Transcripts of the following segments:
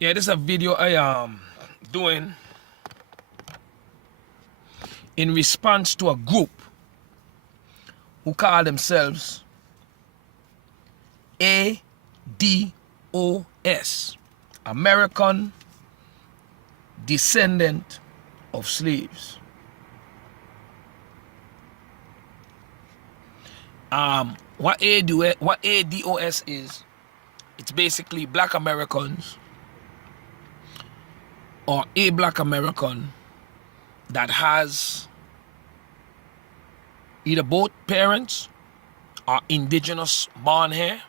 Yeah, this is a video I am doing in response to a group who call themselves ADOS, American Descendant of Slaves. What ADOS is, it's basically Black Americans or a Black American that has either both parents are indigenous born here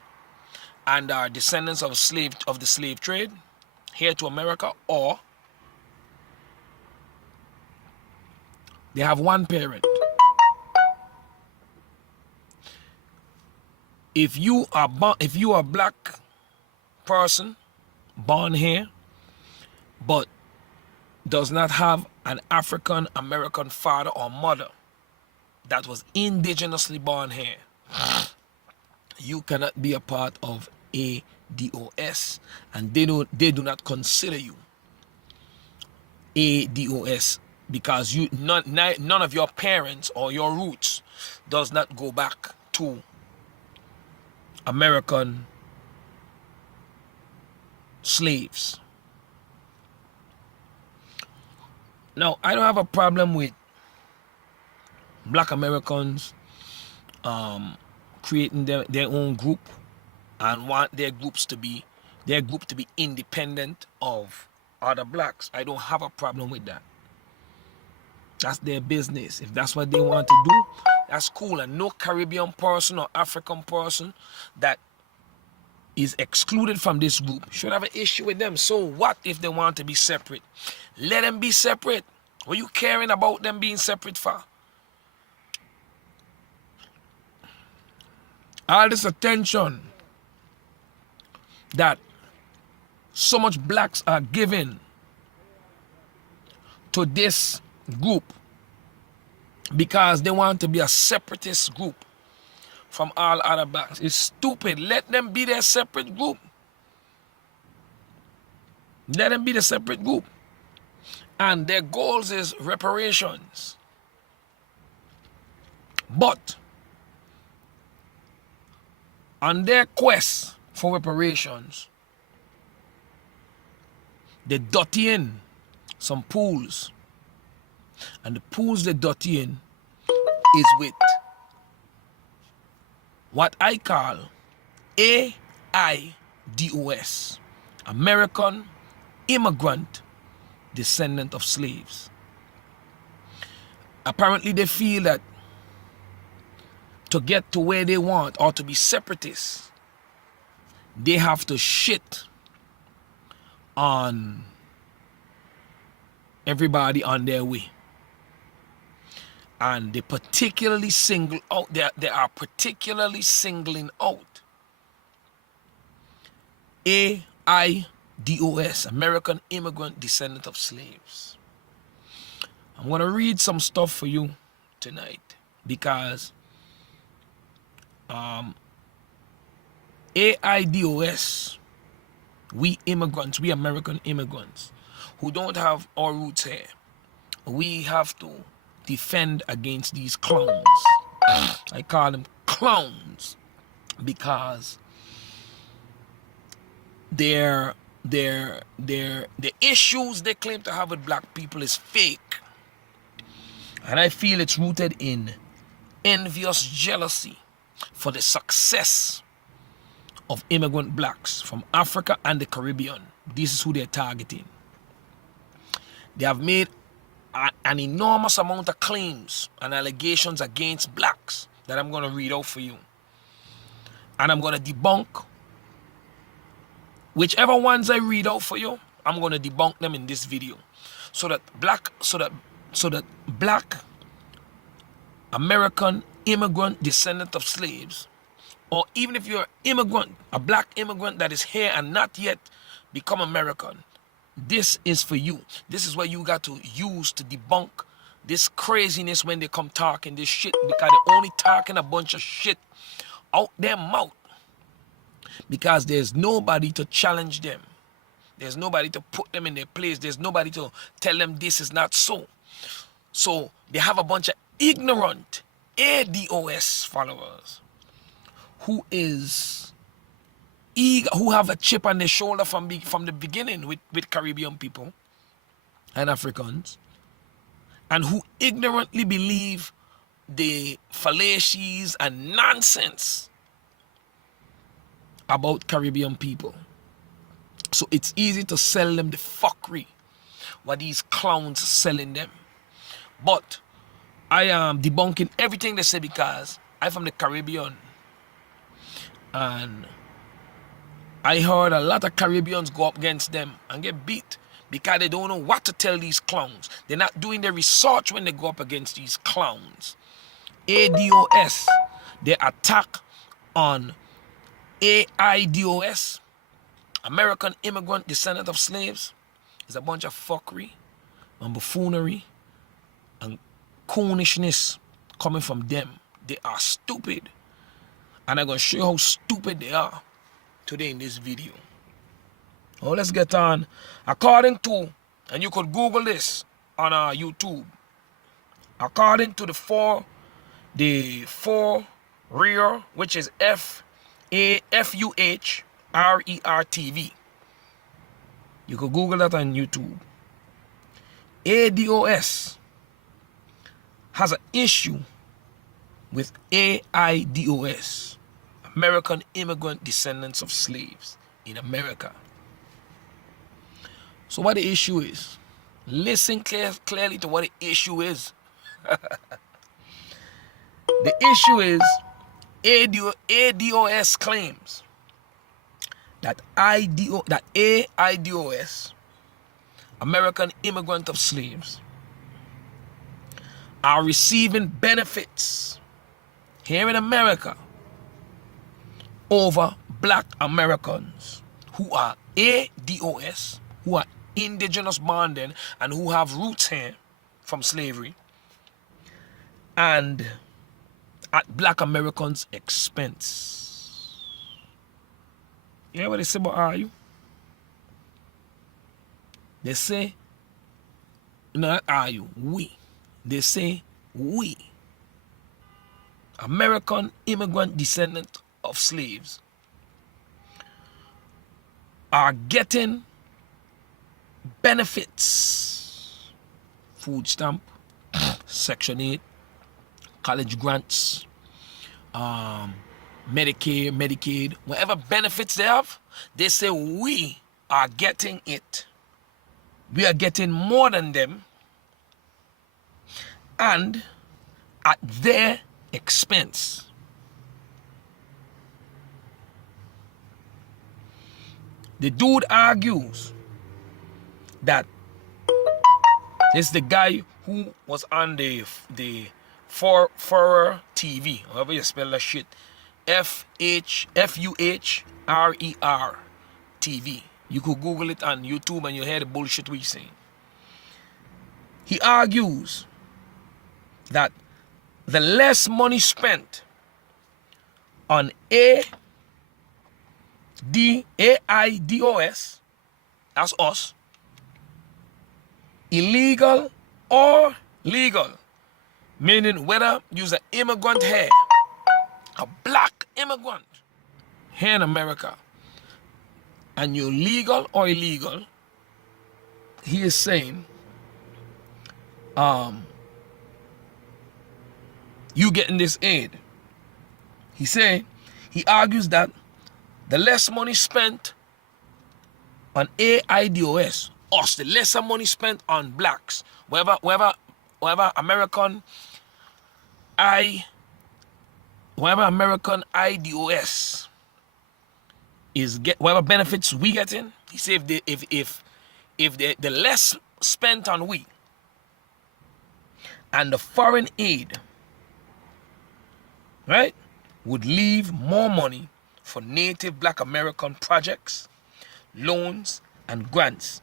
and are descendants of the slave trade here to America, or they have one parent. If you are a Black person born here but does not have an African American father or mother that was indigenously born here, you cannot be a part of ADOS, and they do not consider you ADOS because none of your parents or your roots does not go back to American slaves. Now, I don't have a problem with Black Americans creating their own group and want their group to be independent of other blacks. I don't have a problem with that. That's their business. If that's what they want to do, that's cool. And no Caribbean person or African person that is excluded from this group should have an issue with them. So what if they want to be separate? Let them be separate. What are you caring about them being separate for? All this attention that so much blacks are given to this group because they want to be a separatist group from all other blacks is stupid. Let them be their separate group. Let them be the separate group. And their goals is reparations. But on their quest for reparations, they dirty in some pools. And the pools they dirty in is with what I call AIDOS, American Immigrant Descendant of Slaves. Apparently they feel that to get to where they want or to be separatists, they have to shit on everybody on their way. And they particularly single out, they are particularly singling out AIDOS, American Immigrant Descendant of Slaves. I'm going to read some stuff for you tonight because AIDOS, we immigrants, we American immigrants who don't have our roots here, we have to defend against these clowns. I call them clowns because the issues they claim to have with black people is fake. And I feel it's rooted in envious jealousy for the success of immigrant blacks from Africa and the Caribbean. This is who they're targeting. They have made an enormous amount of claims and allegations against blacks that I'm going to read out for you. And I'm going to debunk whichever ones I read out for you. I'm going to debunk them in this video so that black American immigrant descendant of slaves, or even if you're an immigrant, a black immigrant that is here and not yet become American, this is for you. This is what you got to use to debunk this craziness when they come talking this shit, because they're only talking a bunch of shit out their mouth because there's nobody to challenge them. There's nobody to put them in their place. There's nobody to tell them this is not so. So they have a bunch of ignorant AIDOS followers who have a chip on their shoulder from the beginning with Caribbean people and Africans, and who ignorantly believe the fallacies and nonsense about Caribbean people. So it's easy to sell them the fuckery what these clowns are selling them. But I am debunking everything they say because I'm from the Caribbean, and I heard a lot of Caribbeans go up against them and get beat because they don't know what to tell these clowns. They're not doing their research when they go up against these clowns. AIDOS, they attack on AIDOS, American Immigrant Descendant of Slaves, is a bunch of fuckery and buffoonery and coonishness coming from them. They are stupid. And I'm going to show you how stupid they are today in this video. Oh, let's get on. According to, and you could Google this on YouTube, according to the four rear, which is FUHRER TV. You could Google that on YouTube. AIDOS has an issue with AIDOS, American Immigrant Descendants of Slaves in America. So what the issue is, listen clearly to what the issue is. The issue is AIDOS claims that AIDOS, American Immigrant of Slaves, are receiving benefits here in America over black Americans who are AIDOS, who are indigenous born and who have roots here from slavery, and at black Americans' expense. You hear what they say about are you? They say, no, not are you, we. They say we, American Immigrant Descendant of Slaves, are getting benefits, food stamp, Section 8, college grants, Medicare, Medicaid, whatever benefits they have, they say we are getting it. We are getting more than them and at their expense. The dude argues that it's the guy who was on the Furrer TV, however you spell that shit, FUHRER TV. You could Google it on YouTube and you hear the bullshit we're saying. He argues that the less money spent on AIDOS, that's us, illegal or legal, meaning whether you're an immigrant here, a black immigrant here in America, and you're legal or illegal, he is saying, you getting this aid. He argues that the less money spent on AIDOS, us, the lesser money spent on blacks, whether American IDOS is whatever benefits we getting. He said if the less spent on we and the foreign aid, right, would leave more money for native black American projects, loans and grants,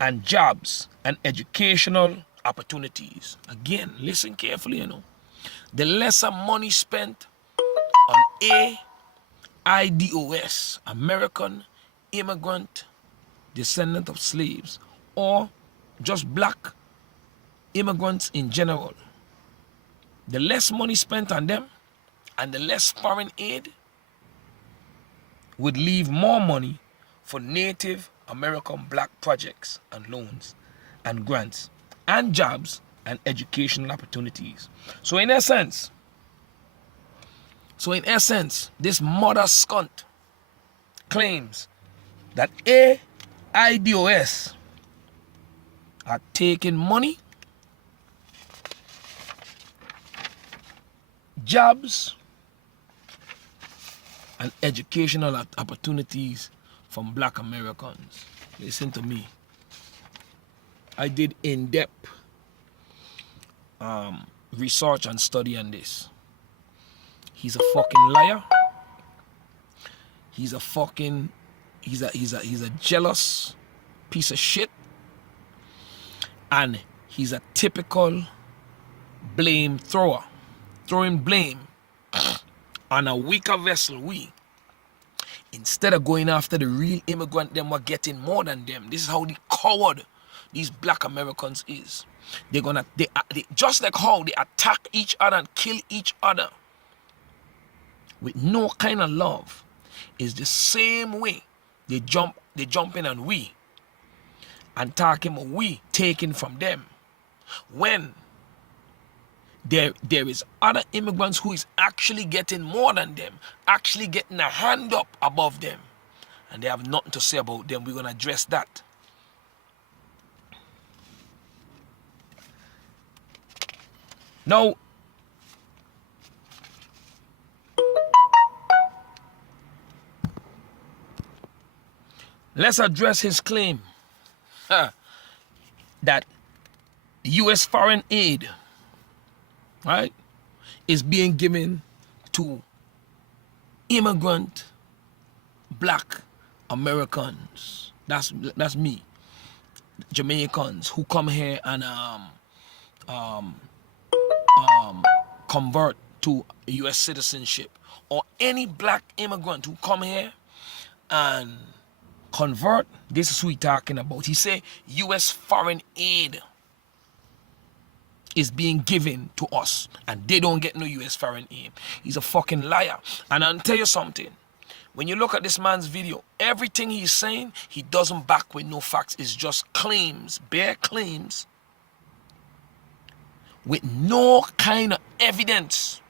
and jobs and educational opportunities. Again, listen carefully, you know. The lesser money spent on AIDOS, American Immigrant descendant of slaves, or just black immigrants in general, the less money spent on them and the less foreign aid would leave more money for Native American black projects and loans and grants and jobs and educational opportunities. So in essence, this mother scunt claims that AIDOS are taking money, jobs, and educational opportunities from black Americans. Listen to me. I did in-depth research and study on this. He's a fucking liar. He's a jealous piece of shit. And he's a typical blame thrower. Throwing blame on a weaker vessel, instead of going after the real immigrant, them were getting more than them. This is how the coward these black Americans is. They just like how they attack each other and kill each other with no kind of love, is the same way they jump in on we and talking we taking from them, when there is other immigrants who is actually getting more than them, actually getting a hand up above them, and they have nothing to say about them. We're going to address that. Now, let's address his claim that U.S. foreign aid, right, is being given to immigrant black Americans. That's me, Jamaicans who come here and convert to U.S. citizenship, or any black immigrant who come here and convert. This is who he's talking about. He say U.S. foreign aid is being given to us, and they don't get no U.S. foreign aid. He's a fucking liar. And I'll tell you something. When you look at this man's video, everything he's saying, he doesn't back with no facts. It's just claims, bare claims, with no kind of evidence,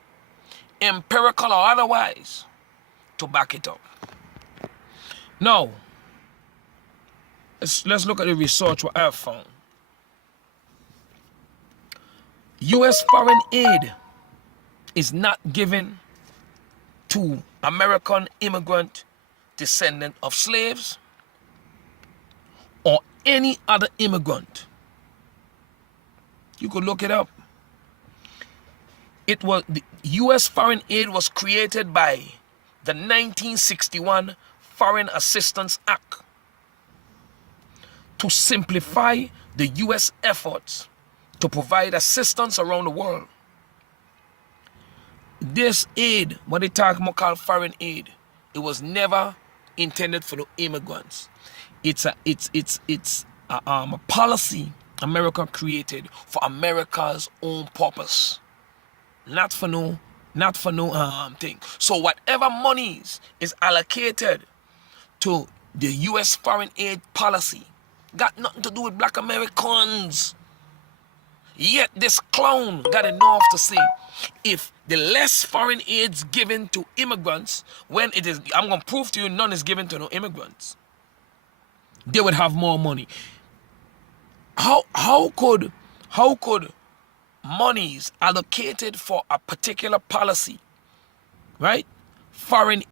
empirical or otherwise, to back it up. Now, let's look at the research what I've found. U.S. foreign aid is not given to American immigrant descendant of slaves or any other immigrant. You could look it up. It was the U.S. foreign aid was created by the 1961 Foreign Assistance Act to simplify the U.S. efforts to provide assistance around the world. This aid, what they talk about called foreign aid, it was never intended for the immigrants. It's a policy America created for America's own purpose, not for no thing. So whatever monies is allocated to the U.S. foreign aid policy got nothing to do with black Americans. Yet this clown got enough to say, if the less foreign aid's given to immigrants, when it is, I'm going to prove to you none is given to no immigrants, they would have more money. How could monies allocated for a particular policy, right, foreign